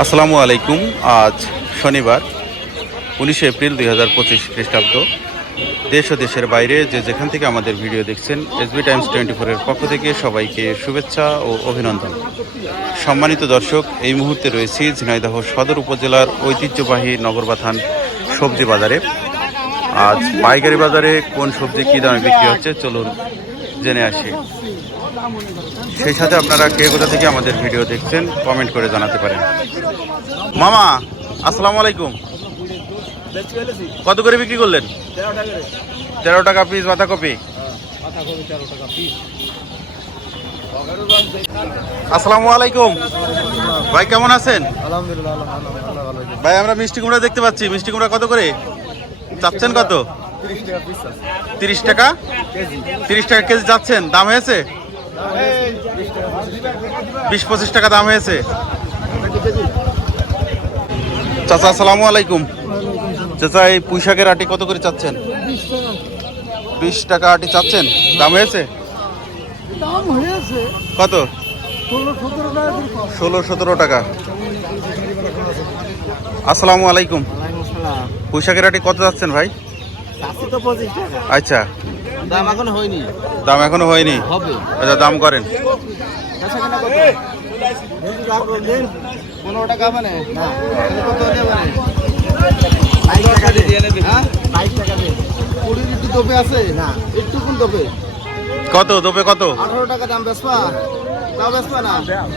আসসালামু আলাইকুম। আজ শনিবার, উনিশে এপ্রিল দুই হাজার পঁচিশ খ্রিস্টাব্দ। দেশ ও দেশের বাইরে যে যেখান থেকে আমাদের ভিডিও দেখছেন এসবি টাইমস টোয়েন্টি ফোরের পক্ষ থেকে সবাইকে শুভেচ্ছা ও অভিনন্দন। সম্মানিত দর্শক, এই মুহূর্তে রয়েছি ঝিনাইদহ সদর উপজেলার ঐতিহ্যবাহী নগরবাথান সবজি বাজারে। আজ পাইকারি বাজারে কোন সবজি কী দামে বিক্রি হচ্ছে, চলুন জেনে আসি। সেই সাথে আপনারা কে কোথা থেকে আমাদের ভিডিও দেখছেন কমেন্ট করে জানাতে পারেন। মামা আসসালামু আলাইকুম। কত করে বিক্রি করলেন? তেরো টাকা পিস বাঁধাকপি আসসালামু আলাইকুম। ভাই কেমন আছেন? ভাই আমরা মিষ্টি কুমড়া দেখতে পাচ্ছি। মিষ্টি কুমড়া কত করে? চাচ্ছেন কত? তিরিশ টাকা তিরিশ টাকা? কেজি। তিরিশ টাকা কেজি যাচ্ছেন দাম হয়েছে? বিশ পঁচিশ টাকা দাম হয়েছে। চাচা আসসালামু আলাইকুম। চাচা এই পুঁইশাকের আটি কত করে চাচ্ছেন? বিশ টাকা আটি চাচ্ছেন দাম হয়েছে? দাম হয়েছে। কত? ষোলো সতেরো টাকা আসসালামু আলাইকুম। পুঁইশাকের আটি কত যাচ্ছেন ভাই? আচ্ছা। দাম এখন হয়নি। দাম এখনও হয়নি? হবে। আচ্ছা দাম করেন। পনেরো টাকা মানে? না কত কত? দোপে কত?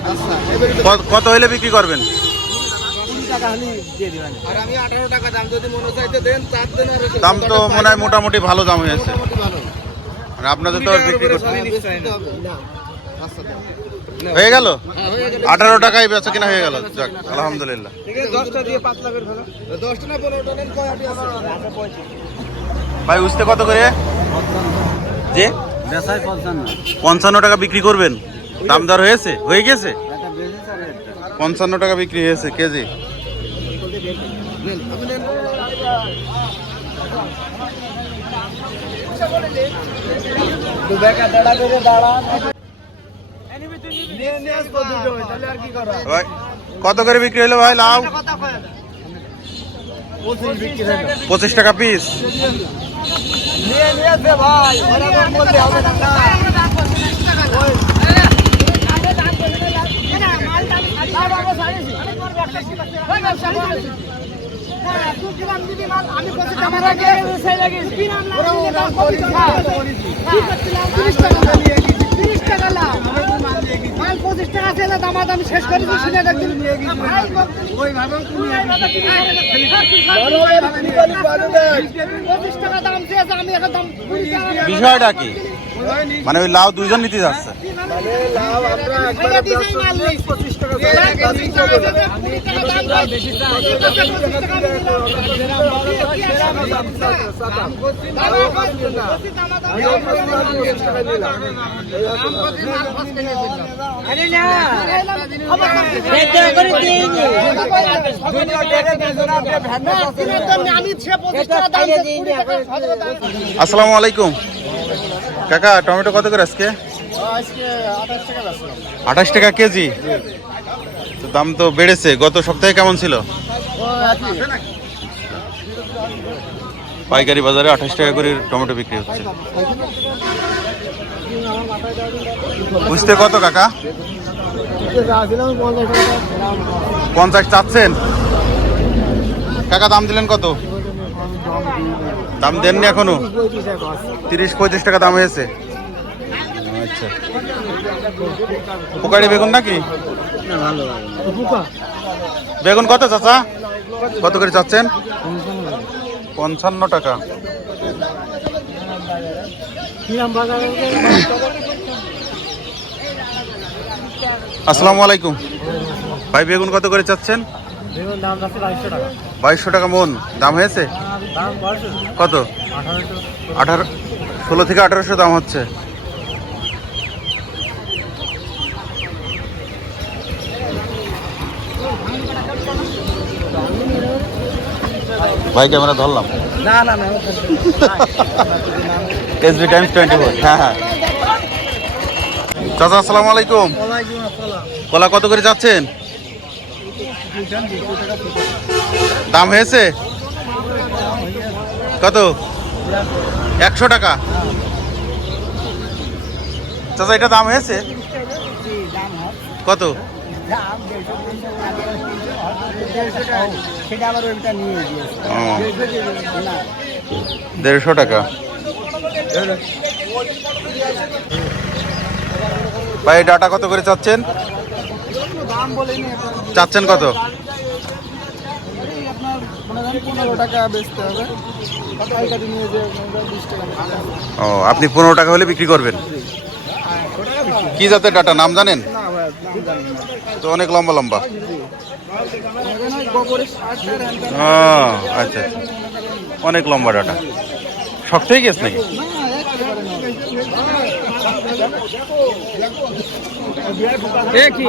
আচ্ছা কত হইলে বিক্রি করবেন? টাকা হলে দিয়ে দিবেন। আর আমি আঠারো টাকা দাম যদি মনে চাইতে দেন চার দিন দাম তো মনে হয় মোটামুটি ভালো দাম হয়েছে। ভালো। মানে আপনাদের তো আর বিক্রি করতে আচ্ছা হয়ে। গেল? হ্যাঁ আঠারো টাকায় বেচা কিনা হয়ে গেল। যাক আলহামদুলিল্লাহ। ভাই উঠতে কত করে? যে? পঞ্চান্ন। টাকা বিক্রি করবেন। দামদার হয়েছে? হয়ে গেছে? পঞ্চান্ন টাকা বিক্রি হয়েছে কেজি? কত করে বিক্রি হলো ভাই লাউ পঁচিশ টাকা পিস ভাই শেষ শুনে পঁচিশ টাকা দাম চেয়েছে আমি এখন দাম কুড়ি টাকা বিষয়টা কি মানে ওই লাউ দুইজন নিতে যাচ্ছে আসসালামু আলাইকুম কাকা টমেটো কত করে আজকে আঠাশ টাকা কেজি? দাম তো বেড়েছে। গত সপ্তাহে কেমন ছিল? পাইকারি বাজারে আঠাশ টাকা করে টমেটো বিক্রি হচ্ছে। বুঝতে কত কাকা? পঞ্চাশ চাচ্ছেন? কাকা, দাম দিলেন কত? দাম দেননি এখনও? তিরিশ পঁয়ত্রিশ টাকা দাম হয়েছে। আচ্ছা। পোকারি বেগুন নাকি? বেগুন কত চাচা? কত করে চাচ্ছেন? পঞ্চান্ন টাকা। আসসালামু আলাইকুম। ভাই, বেগুন কত করে চাচ্ছেন? বাইশশো টাকা মন। দাম হয়েছে? কত? আঠারো, ষোলো থেকে আঠারোশো দাম হচ্ছে। ভাই ক্যামেরা ধরলাম। না না না এসবি টাইমস টোয়েন্টি ফোর হ্যাঁ হ্যাঁ। চাচা আসসালামু আলাইকুম। কলা কত করে যাচ্ছেন? দাম হয়েছে? কত? একশো টাকা। চাচা এটা দাম হয়েছে? কত? দেড়শো টাকা। ভাই, ডাটা কত করে চাচ্ছেন? চাচ্ছেন কত। ও, আপনি পনেরো টাকা হলে বিক্রি করবেন? কি জাতের ডাটা? নাম জানেন? তো অনেক লম্বা লম্বা। আচ্ছা আচ্ছা। অনেক লম্বা ডাটা। শক্ত হয়ে গেছে নাকি? না একেবারে না। এ কি?